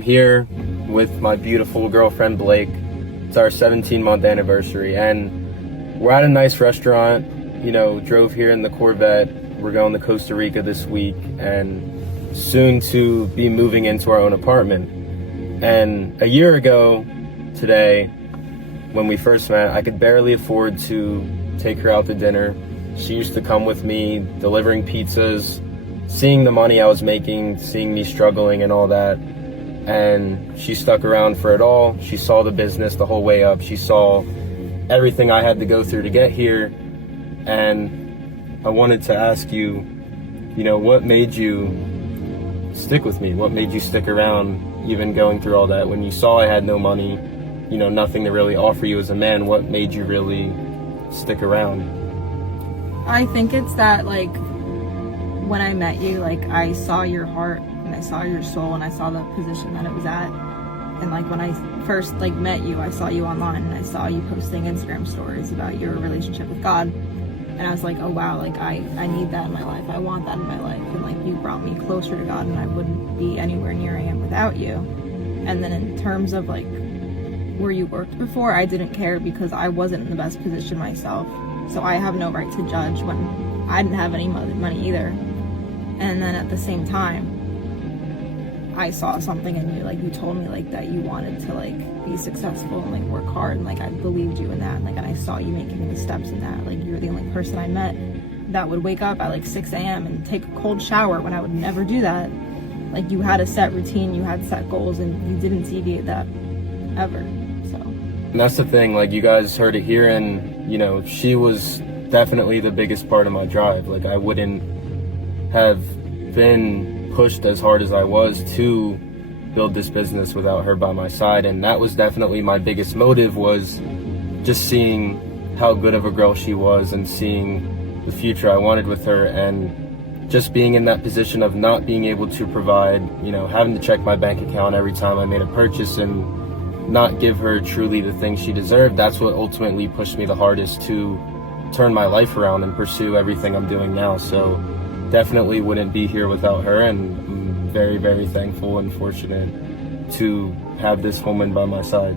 I'm here with my beautiful girlfriend Blake. It's our 17-month anniversary, and we're at a nice restaurant. Drove here in the Corvette. We're going to Costa Rica this week, and soon to be moving into our own apartment. And a year ago today, when we first met, I could barely afford to take her out to dinner. She used to come with me, delivering pizzas, seeing the money I was making, seeing me struggling and all that. And she stuck around for it all. She saw the business the whole way up. She saw everything I had to go through to get here. And I wanted to ask you, what made you stick with me? What made you stick around even going through all that? When you saw I had no money, nothing to really offer you as a man, what made you really stick around? I think it's that, when I met you, I saw your heart and I saw your soul and I saw the position that it was at. And when I first met you, I saw you online and I saw you posting Instagram stories about your relationship with God. And I was like, oh wow, I need that in my life. I want that in my life. And you brought me closer to God, and I wouldn't be anywhere near I am without you. And then in terms of where you worked before, I didn't care because I wasn't in the best position myself. So I have no right to judge when I didn't have any money either. And then at the same time, I saw something in you. You told me that you wanted to be successful and work hard, and I believed you in that. And I saw you making the steps in that. You were the only person I met that would wake up at 6 a.m. and take a cold shower when I would never do that. You had a set routine, you had set goals, and you didn't deviate that ever. And that's the thing, you guys heard it here, and she was definitely the biggest part of my drive. I wouldn't have been pushed as hard as I was to build this business without her by my side. And that was definitely my biggest motive, was just seeing how good of a girl she was and seeing the future I wanted with her, and just being in that position of not being able to provide, having to check my bank account every time I made a purchase and not give her truly the things she deserved. That's what ultimately pushed me the hardest to turn my life around and pursue everything I'm doing now. So definitely wouldn't be here without her, and I'm very, very thankful and fortunate to have this woman by my side.